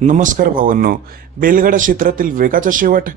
नमस्कार भावांनो. बेलगडा क्षेत्रातील वेगाचा शेवट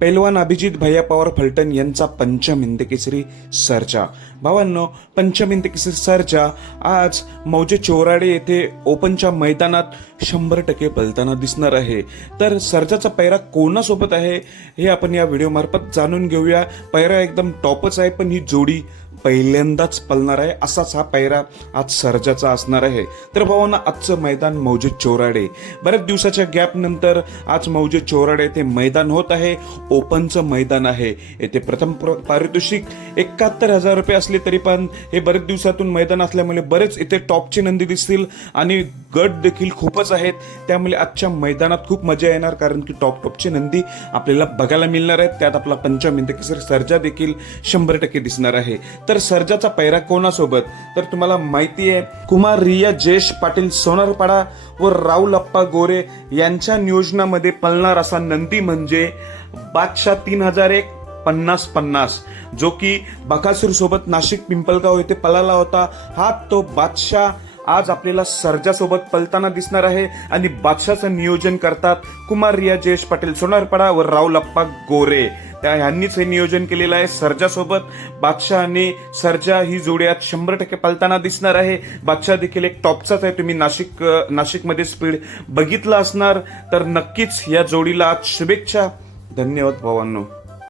पैलवान अभिजित भैया पवार फलटण यांचा पंचम हिंद केसरी सरजा भावांनो पंचम हिंद केसरी सरजा आज मौजे चोराडे येथे ओपनच्या मैदानात शंभर टक्के पलताना दिसणार आहे. तर सरजाचा पैरा कोणासोबत आहे हे आपण या व्हिडिओमार्फत जाणून घेऊया. पैरा एकदम टॉपच आहे पण ही जोडी पहिल्यांदाच पलणार आहे. असाच हा पैरा आज सर्जाचा असणार आहे. तर भावांना आजचं मैदान मौजे चोराडे. बऱ्याच दिवसाच्या गॅप नंतर आज मौजे चोराडे येथे मैदान होत आहे. ओपनचं मैदान आहे. येथे प्रथम पारितोषिक एकाहत्तर हजार रुपये असले तरी पण हे बरेच दिवसातून मैदान असल्यामुळे बरेच इथे टॉपची नंदी दिसतील आणि गट देखील खूपच आहेत. त्यामुळे आजच्या मैदानात खूप मजा येणार कारण की टॉप टॉपची नंदी आपल्याला बघायला मिळणार आहेत. त्यात आपला पंचम इंदकेसर सर्जा देखील शंभर टक्के दिसणार आहे. तर सर्जाचा पैरा कोणासोबत? तर तुम्हाला माहिती आहे कुमार रिया जयेश पाटील सोनारपाडा व राहुल अप्पा गोरे यांच्या नियोजनामध्ये पळणार असा नंदी म्हणजे बादशाह तीन हजार एक पन्नास पन्नास. जो की बकासूर सोबत नाशिक पिंपलगाव येथे पळाला होता. हा तो बादशाह आज आपल्याला सर्जासोबत पलताना दिसणार आहे आणि बादशाचं नियोजन करतात कुमार रिया जयेश पाटील सोनारपाडा व राहुल अप्पा गोरे. त्या ह्यांनीच हे नियोजन केलेलं आहे. सर्जासोबत बादशाह आणि सर्जा ही जोडी आज शंभर टक्के पलताना दिसणार आहे. बादशाह देखील एक टॉपचाच आहे. तुम्ही नाशिक नाशिकमध्ये स्पीड बघितलं असणार. तर नक्कीच या जोडीला आज शुभेच्छा. धन्यवाद भावांनो.